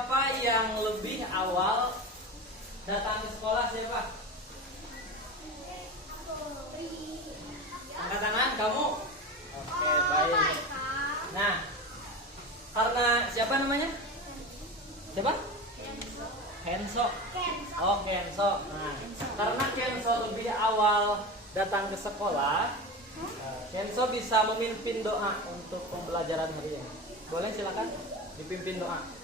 siapa yang lebih awal datang ke sekolah? Siapa? Angkat tangan kamu. Oke, baik. Nah, karena siapa namanya? Siapa? Kenzo. Oh, Kenzo. Nah, karena Kenzo lebih awal datang ke sekolah, Kenzo bisa memimpin doa untuk pembelajaran hari ini. Boleh, silakan dipimpin doa.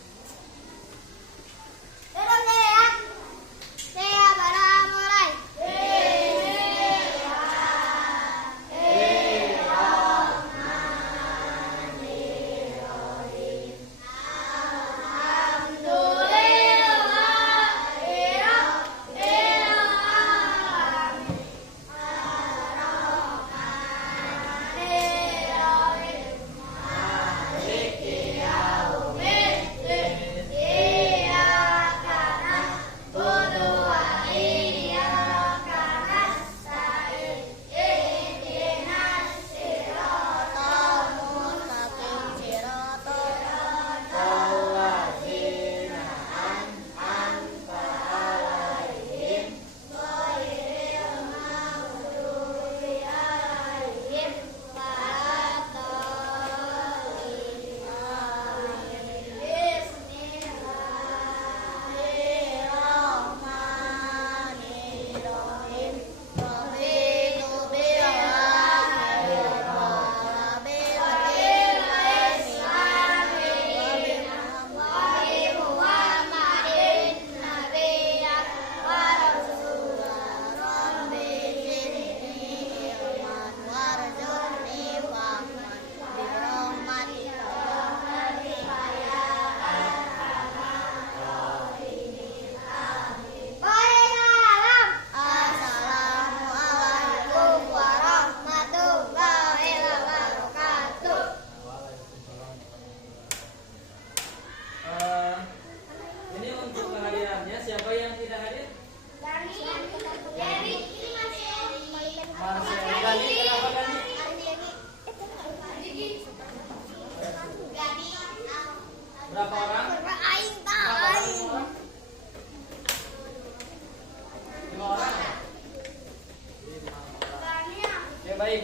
Ini untuk kehadirannya, siapa yang tidak hadir? Marcel. Gani, kenapa Gani? Berapa orang? Lima orang. Oke, baik.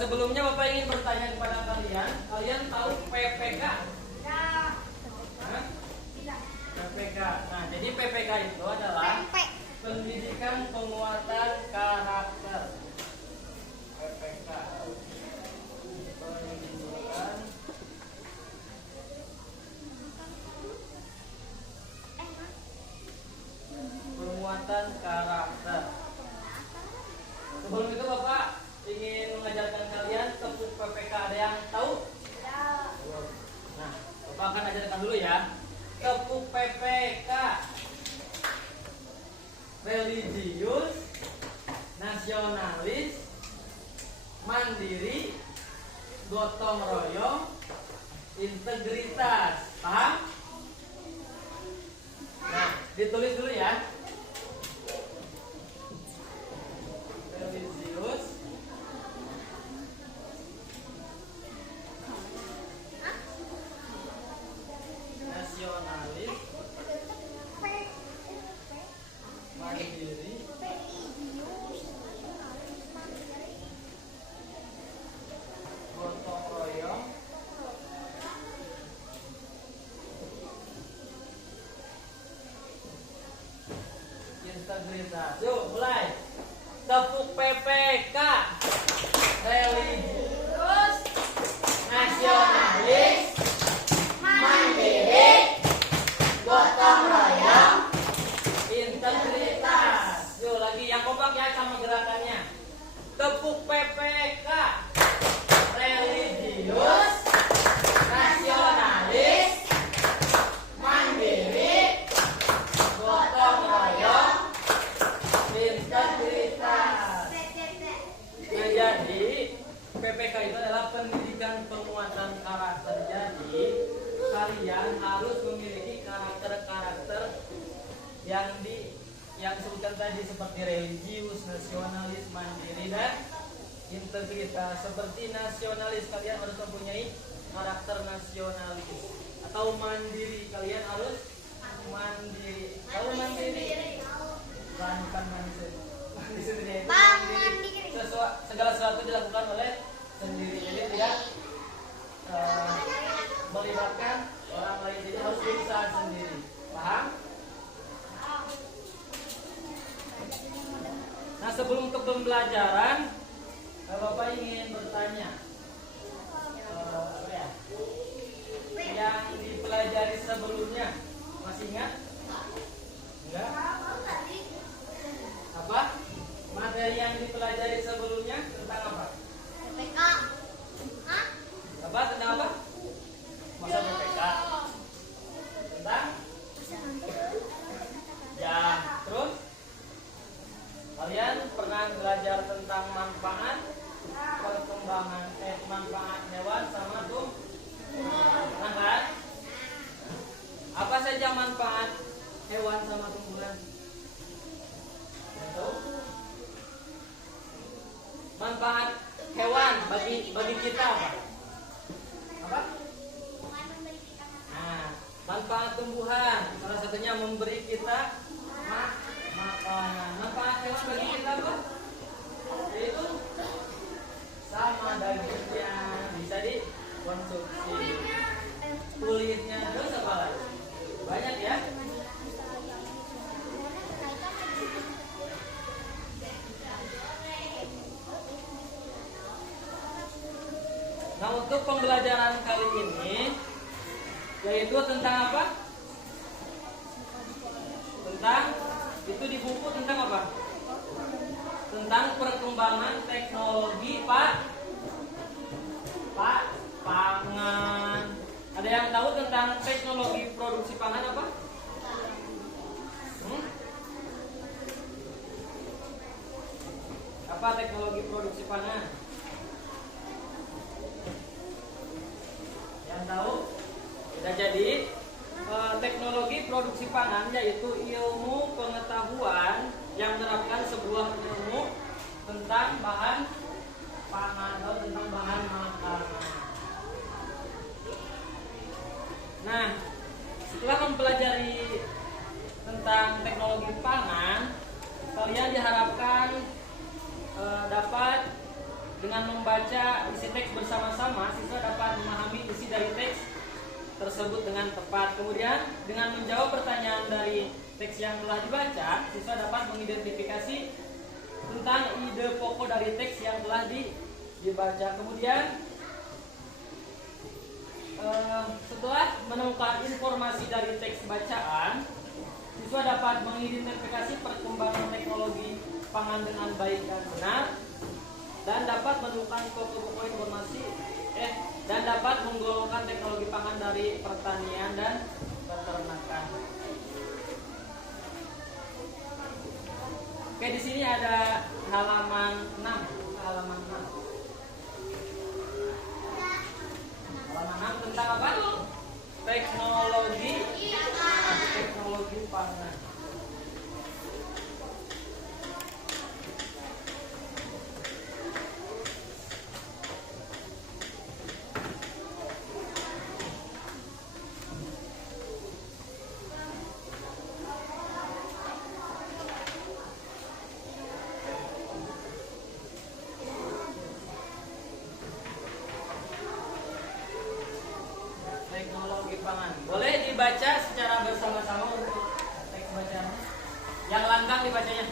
Sebelumnya Bapak ingin bertanya kepada kalian. Kalian tahu PPK? PPK. Nah, jadi PPK itu adalah pendidikan penguatan karakter. PPK. Pendidikan penguatan karakter. Sebelum itu Bapak ingin mengajarkan kalian tepuk PPK. Ada yang tahu? Nah, Bapak akan ajarkan dulu ya. Tepuk PPK: religius, nasionalis, mandiri, gotong royong, integritas. Paham? Nah, ditulis dulu ya. Religius, nasionalis, mandiri, gotong royong, integritas. Yuk mulai. Tepuk PPK: religius, nasionalis, mandiri, gotong royong, integritas. Yuk lagi yang kompak ya sama gerakannya. Tepuk PPK: religius, nasionalis, mandiri, gotong royong, integritas. Nah, jadi PPK itu adalah pendidikan penguatan karakter. Jadi kalian harus memiliki karakter-karakter yang disebutkan tadi, seperti religius, nasionalis, mandiri, dan integritas. Seperti nasionalis, kalian harus mempunyai karakter nasionalis. Atau mandiri, kalian harus pembelajaran, Bapak ingin bertanya, apa ya? Yang dipelajari sebelumnya masih ingat? Enggak? Apa? Materi yang dipelajari sebelumnya tentang apa? PPK. Apa? Tentang apa? Masa PPK? Tentang? Ya, terus? Kalian pernah belajar tentang manfaat perkembangan manfaat hewan sama tumbuhan kan? Apa saja manfaat hewan sama tumbuhan? Tahu? Manfaat hewan bagi kita apa? Apa? Nah, manfaat tumbuhan salah satunya memberi kita makanan. Manfaat hewan bagi kita apa? Yaitu sama dagingnya bisa dikonsumsi, kulitnya terus apa lagi? Banyak ya. Nah, untuk pembelajaran kali ini yaitu tentang apa? Tentang itu di buku tentang apa? Tentang perkembangan teknologi pangan. Ada yang tahu tentang teknologi produksi pangan apa? Apa teknologi produksi pangan? Yang tahu? Tidak. Jadi teknologi produksi pangan yaitu ilmu pengetahuan yang menerapkan sebuah ilmu tentang bahan pangan atau tentang bahan makanan. Nah, setelah mempelajari tentang teknologi pangan, kalian diharapkan dapat dengan membaca isi teks bersama-sama, siswa dapat memahami isi dari teks tersebut dengan tepat. Kemudian dengan menjawab pertanyaan dari teks yang telah dibaca, siswa dapat mengidentifikasi tentang ide pokok dari teks yang telah dibaca. Kemudian setelah menemukan informasi dari teks bacaan, siswa dapat mengidentifikasi perkembangan teknologi pangan dengan baik dan benar, dan dapat menemukan pokok-pokok informasi dan dapat menggolongkan teknologi pangan dari pertanian dan peternakan. Oke, di sini ada halaman 6. Halaman 6. Halaman 6 tentang apa? Teknologi pangan. Teknologi pangan. Boleh dibaca secara bersama-sama untuk teks bacaan. Yang lantang dibacanya.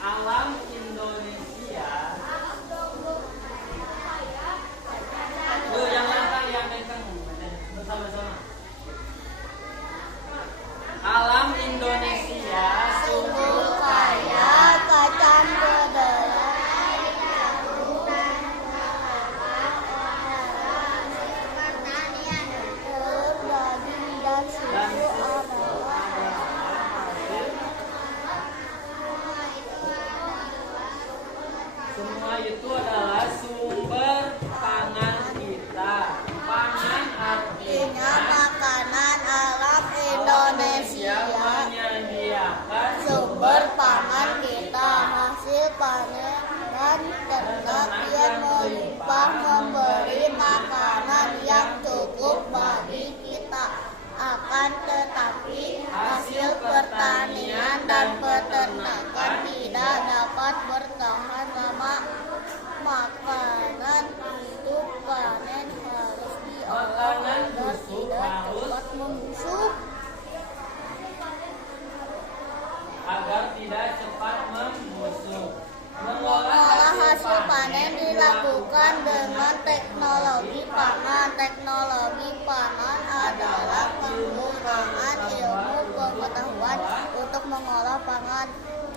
Alam Indonesia. Tuh, yang lantang yang kencang bacanya bersama-sama. Alam Indonesia sungguh kaya Kacang kedelai.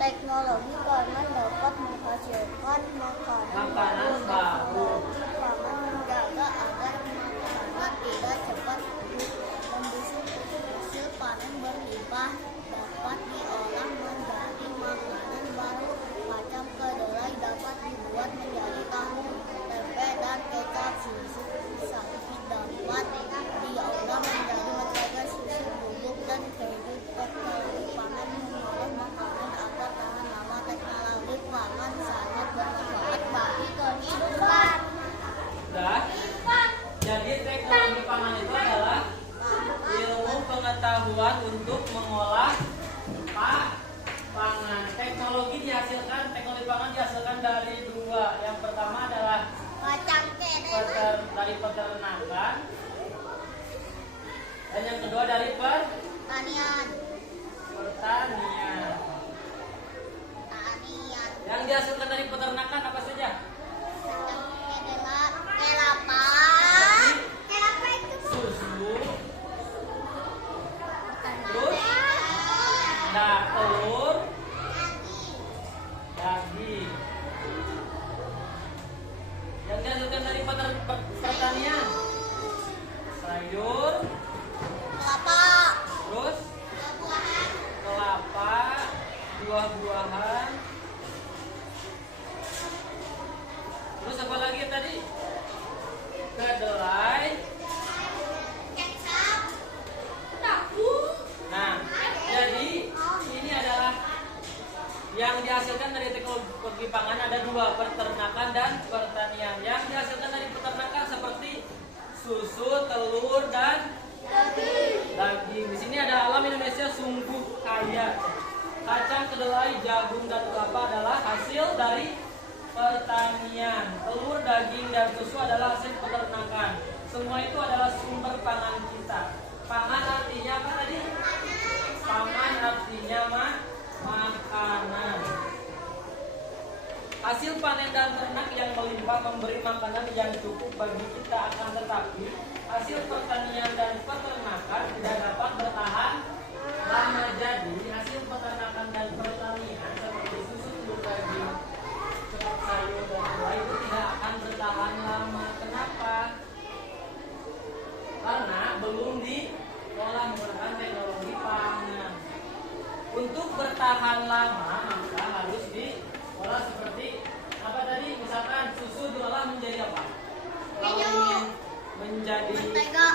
teknologi pangan dapat menghasilkan makanan baru. Teknologi pangan menjaga agar makanan tidak cepat membusuk. Hasil panen berlimpah dapat diolah menjadi makanan baru. Kacang kedelai dapat dibuat menjadi tahu, tempe dan kecap. Susu sapi dapat diolah menjadi mentega, susu bubuk dan keju. Teknologi pangan mengolah makanan agar tahan lama. Teknologi pangan sangat bermanfaat bagi kehidupan. Udah. Jadi teknologi pangan itu adalah ilmu pengetahuan untuk mengolah pangan. Teknologi pangan dihasilkan dari dua. Yang pertama adalah dari peternakan, dan yang kedua dari Pertanian. pertanian. Yang dihasilkan dari peternakan apa saja? Susu, terus telur, daging. Yang dihasilkan dari pertanian, sayur, terus kelapa, buah-buahan. Terus apa lagi tadi? Kedelai. Nah, jadi ini adalah yang dihasilkan dari teknologi pangan ada dua, peternakan dan pertanian. Yang dihasilkan dari peternakan seperti susu, telur, dan daging. Di sini ada alam Indonesia sungguh kaya. Kacang, kedelai, jagung, dan kelapa adalah hasil dari pertanian. Telur, daging, dan susu adalah hasil peternakan. Semua itu adalah sumber pangan kita. Pangan artinya apa tadi? Pangan artinya makanan. Hasil panen dan ternak yang melimpah memberi makanan yang cukup bagi kita, akan tetapi hasil pertanian dan peternakan tidak dapat bertahan lama. Jadi hasil peternakan dan pertanian seperti susu, telur, daging, sayur, dan buah itu tidak akan bertahan lama. Kenapa? Karena belum diolah menggunakan teknologi pangan. Untuk bertahan lama maka harus diolah seperti apa tadi? Misalkan susu diolah menjadi apa? Kalau ingin menjadi Mentega.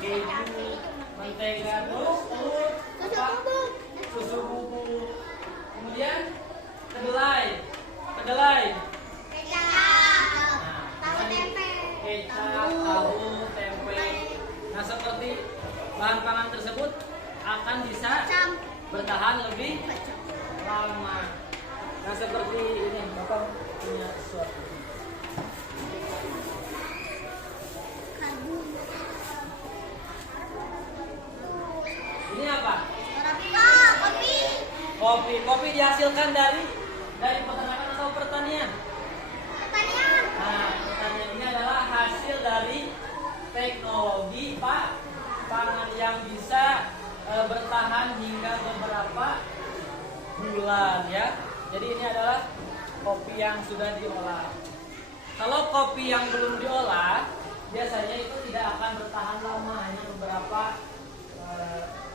keju, mentega, terus telur, susu bubuk. Kemudian kedelai, kecap, tahu, tempe. Nah, seperti bahan pangan tersebut akan bisa bertahan lebih lama. Nah, seperti ini, Bapak punya sesuatu. Ini apa? Kopi dihasilkan dari peternakan atau pertanian? Nah, pertanian ini adalah hasil dari teknologi pangan yang bisa bertahan hingga beberapa bulan ya. Jadi ini adalah kopi yang sudah diolah. Kalau kopi yang belum diolah, biasanya itu tidak akan bertahan lama, hanya beberapa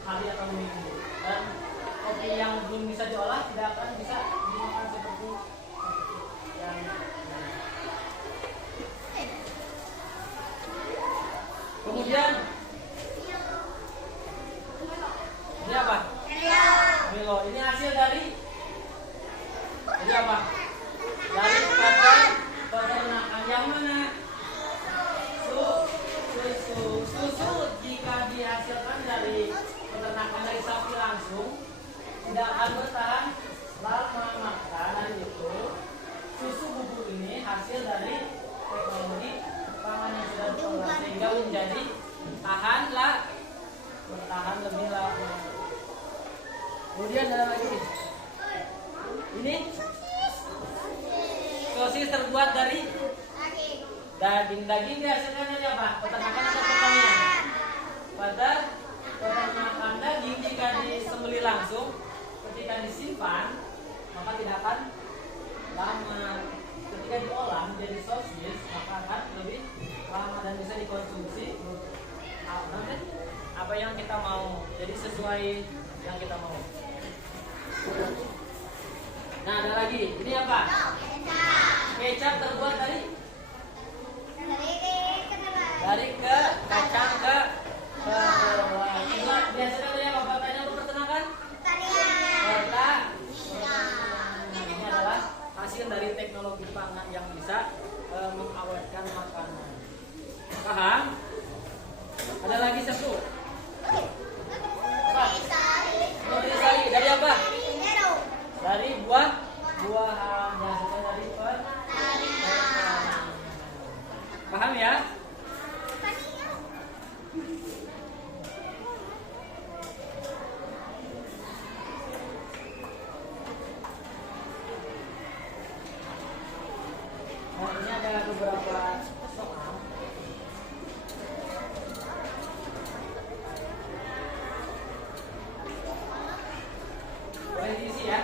hari atau minggu. Dan kopi yang belum bisa diolah tidak akan bisa dimakan seperti yang kemudian ini apa? Milo. Ini hasil dari apa? Dari peternakan yang mana? Susu jika dihasilkan dari peternakan dari sapi langsung tidak akan bertahan lama, maka dari itu susu bubuk ini hasil dari teknologi pangan yang sudah diolah sehingga menjadi bertahan lebih lama. Kemudian ada lagi ini sosis terbuat dari daging dihasilkan dari apa? Peternakan atau pertanian? Pada peternakan daging jika disembelih langsung, ketika disimpan apa yang kita mau. Jadi sesuai yang kita mau. Nah, ada lagi. Ini apa? Kecap terbuat dari ke kacang ke kedelai. Inilah biasanya dari apa? Pertanyaan untuk pertanakan? Ini adalah hasil dari teknologi pangan yang bisa mengawetkan makanan. Paham? Ada lagi satu. Nutrisari dari apa? Dari buah-buahan. Biasanya dari petani. Paham ya? Nah, ini ada beberapa soal. Boleh diisi ya.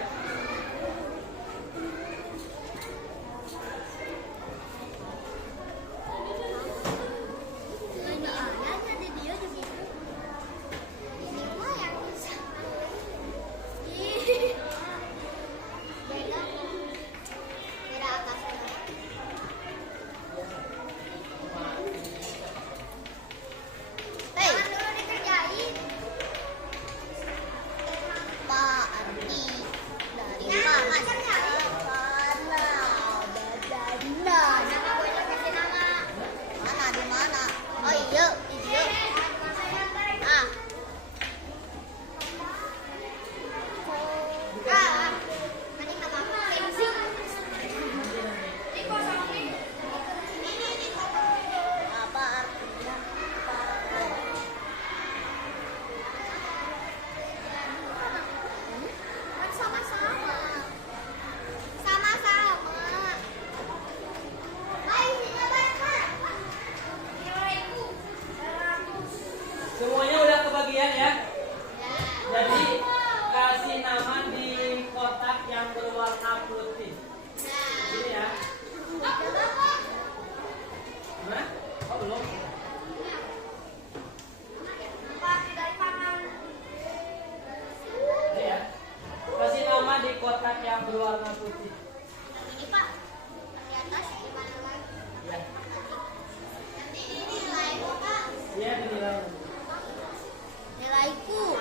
Semuanya udah kebagian ya. Jadi kasih nama di kotak yang berwarna putih. Ini ya. Gimana? Oh belum. Ini ya. Kasih nama di kotak yang berwarna putih. Ini Pak, di atas gimana lagi? Ya. Nanti ini nilai Pak. Iya dinilai. Nilaiku.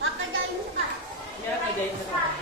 Pakai jahit muka. Iya kerjain sekarang.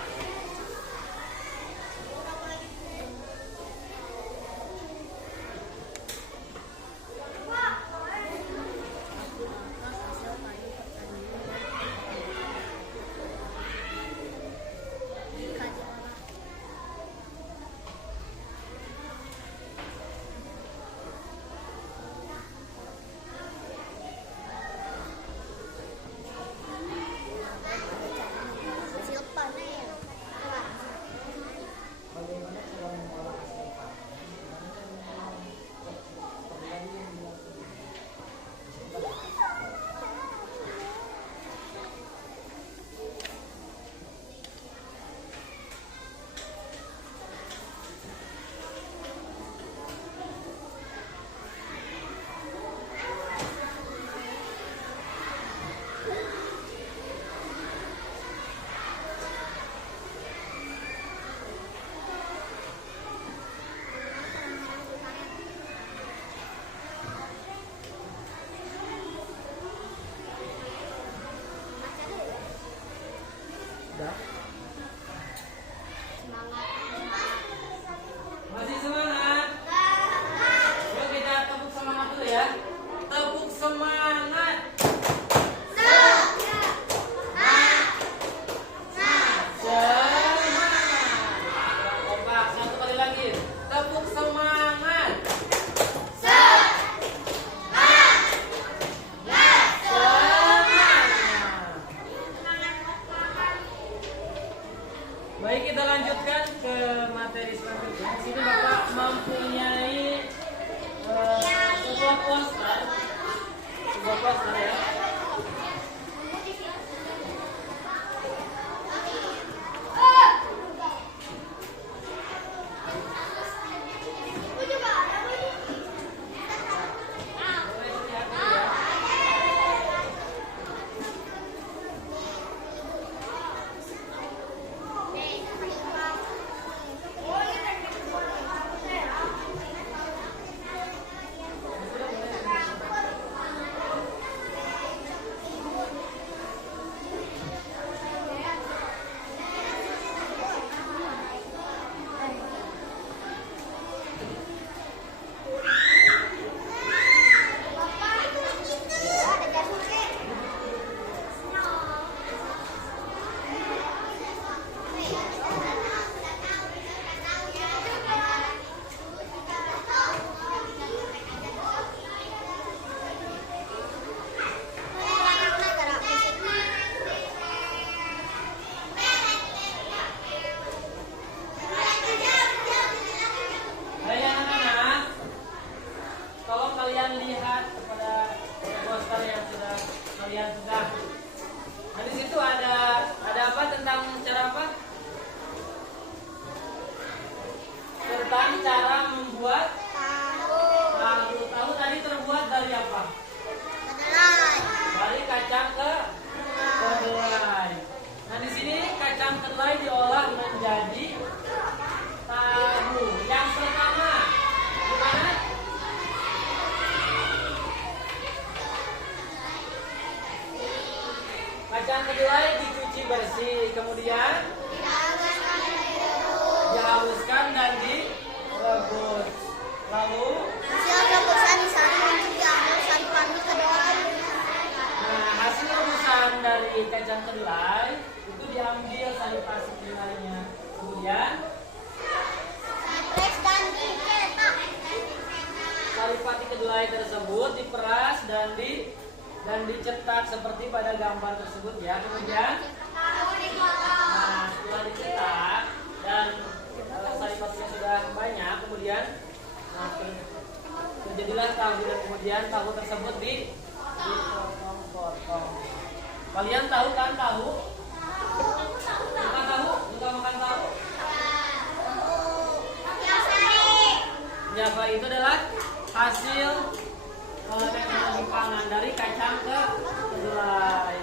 Kacang kedelai dicuci bersih, kemudian dihaluskan dan direbus. Lalu hasil rebusan disaring untuk diambil saripannya ke dalam. nah, hasil rebusan dari kacang kedelai itu diambil sari-sari kedelainya. Kemudian Dipres dan dicetak. sari-sari kedelai tersebut diperas dan dicetak seperti pada gambar tersebut ya. Kemudian nah, setelah dicetak dan sari-sarinya sudah banyak, kemudian nah, terjadilah tahu dan kemudian tahu tersebut dipotong-potong. Kalian tahu kan tahu? Suka tahu? Suka makan tahu? Ya, Pak, itu adalah hasil teknologi pangan dari kacang kedelai.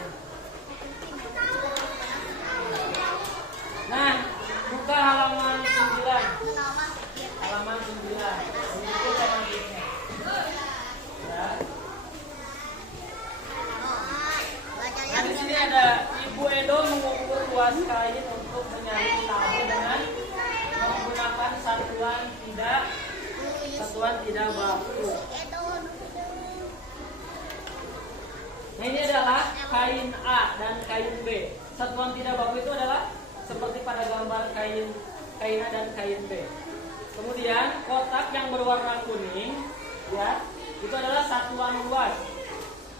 Nah, buka halaman 9. Halaman 9. Itu tematiknya. Ya. Nah, di sini ada Ibu Edo mengukur luas kain untuk menyaring tahu dengan menggunakan satuan tidak baku. Nah, ini adalah kain A dan kain B. Satuan tidak baku itu adalah seperti pada gambar kain A dan kain B. Kemudian kotak yang berwarna kuning, ya, itu adalah satuan luas.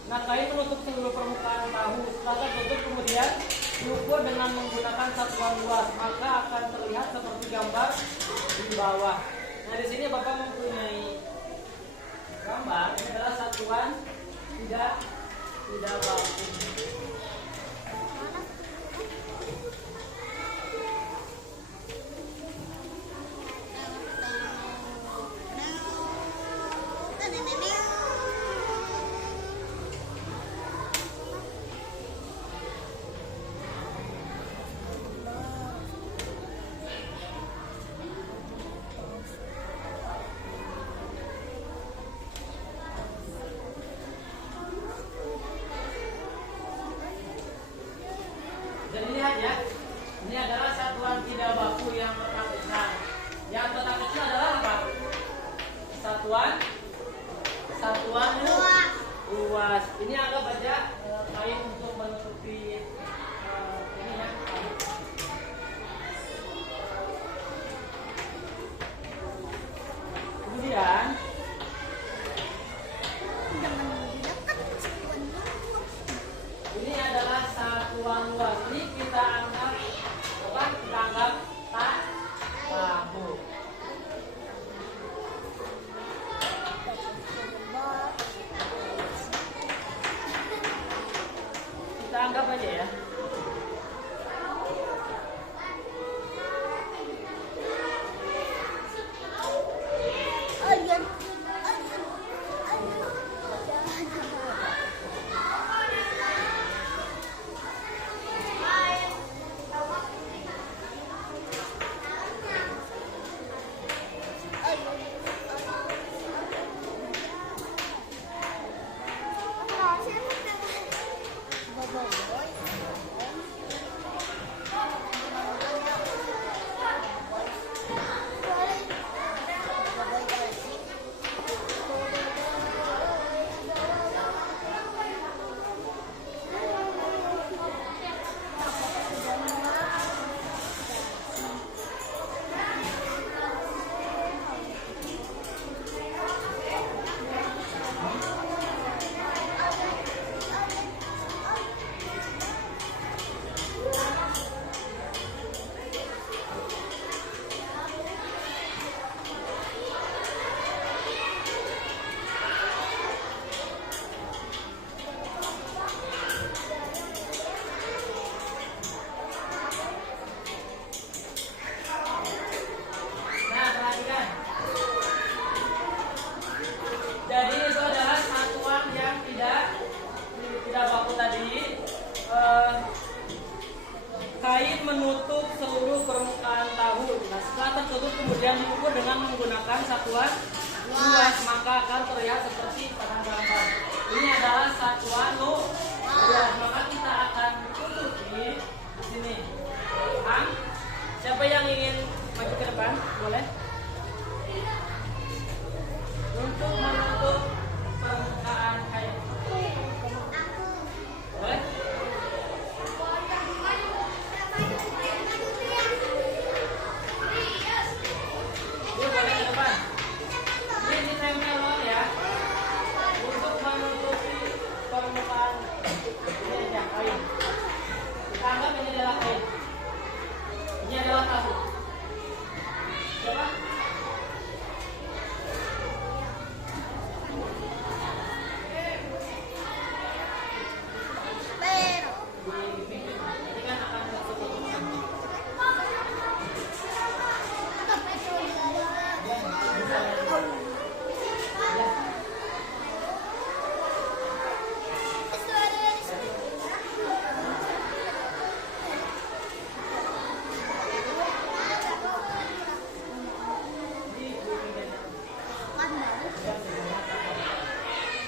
Nah, kain menutup seluruh permukaan tahu. Setelah tertutup kemudian diukur dengan menggunakan satuan luas, maka akan terlihat seperti gambar di bawah. Nah, di sini Bapak mempunyai gambar. Ini adalah satuan tidak baku. Jadi lihat ya, ini adalah satuan tidak baku yang kotak besar. Yang kotak kecil adalah apa? Satuan luas. Ini anggap aja kain untuk menutupi ini ya. Kemudian ini adalah satuan luas. Ini kita anggap apa? Kita anggap tahu. Kita anggap aja ya. Nah, perhatikan. Jadi itu adalah satuan yang tidak baku tadi. Kain menutup seluruh permukaan tahu. Nah, setelah tertutup kemudian diukur dengan menggunakan satuan luas, maka akan terlihat seperti pada gambar. Ini adalah satuan luas, maka kita akan boleh? Untuk menutup permukaan air. Boleh? Yuk boleh ke depan. Ini ditempel ya. Untuk menutupi permukaan ini aja kain. Kita anggap ini adalah kain. Ini adalah tahu. Coba. Ini kan akan tertutup.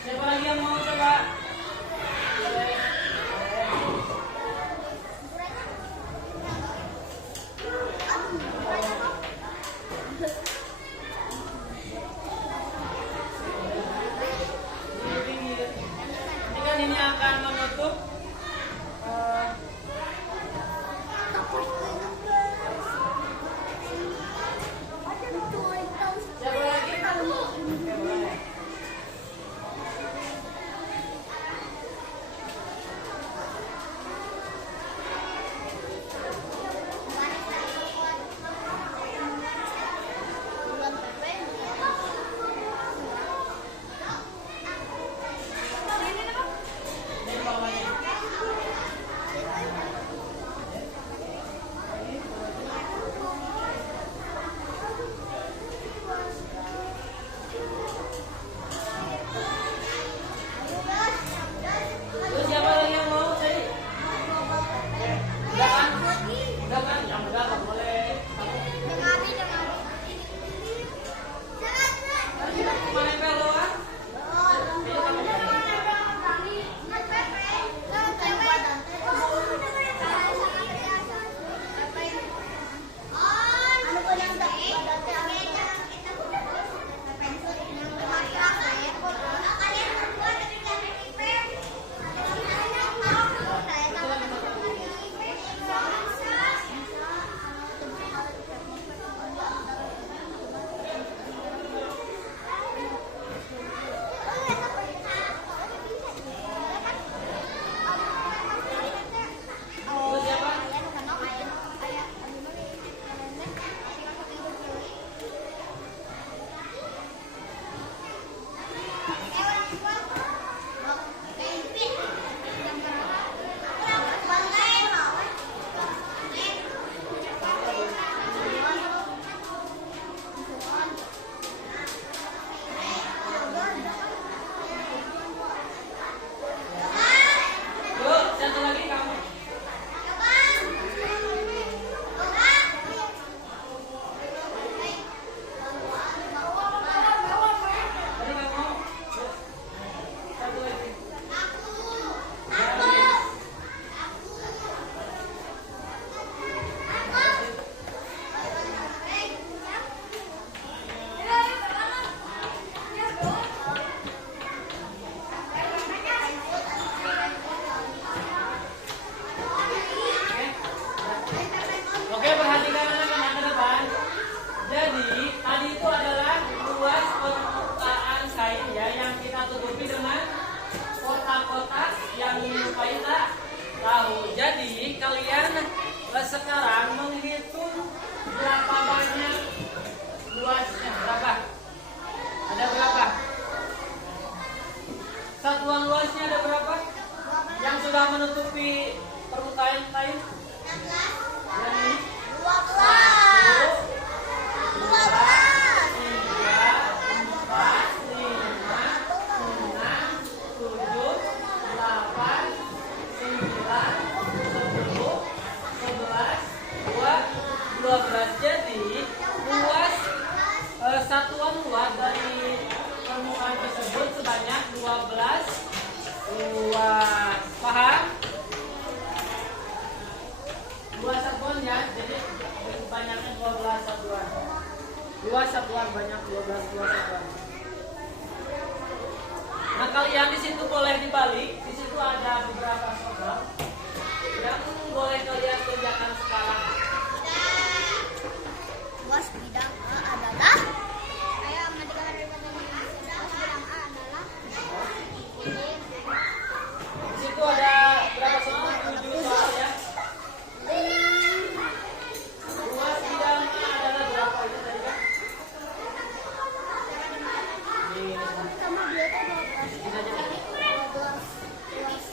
Siapa lagi yang mau coba? Boleh. Ini kan ini akan menutup siapa lagi? Oke, boleh. Ini bawahnya. Terus siapa lagi yang mau cari? Udah kan? Udah kan? Yang udah nggak boleh. Cuma nempel doang. Terus siapa? Yuk, satu lagi kamu. Tadi nggak mau. Yuk. Satu lagi. Oke, perhatikan anak-anak ke depan. Jadi, tadi itu adalah luas permukaan kain ya yang kita tutupi dengan kotak-kotak yang menyerupai tahu. Jadi, kalian sekarang menghitung berapa banyak luasnya. Berapa? Ada berapa? Satuan luasnya ada berapa? Yang sudah menutupi permukaan kain? Yang ini? 12. Jadi luas satuan luas dari permukaan tersebut sebanyak 12 luas. Paham? 2 satuan ya. Jadi banyaknya 12 satuan. Luas satuan banyak 12 luas satuan. Nah, kalian di situ boleh dibalik. Di situ ada beberapa soal yang boleh kalian kerjakan sekarang. Luas bidang A adalah. Ayo mengajukan dari pertanyaan. Luas bidang A adalah. Di situ ada berapa soal? 7 soal ya. Luas bidang A adalah berapa itu tadi kan? Ini Sama dia tuh 12. aja. 12 luas.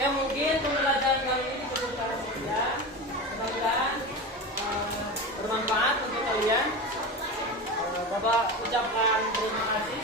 Oke, mungkin pembelajaran kali ini cukup sekian. Mudah-mudahan bermanfaat untuk kalian. Bapak ucapkan terima kasih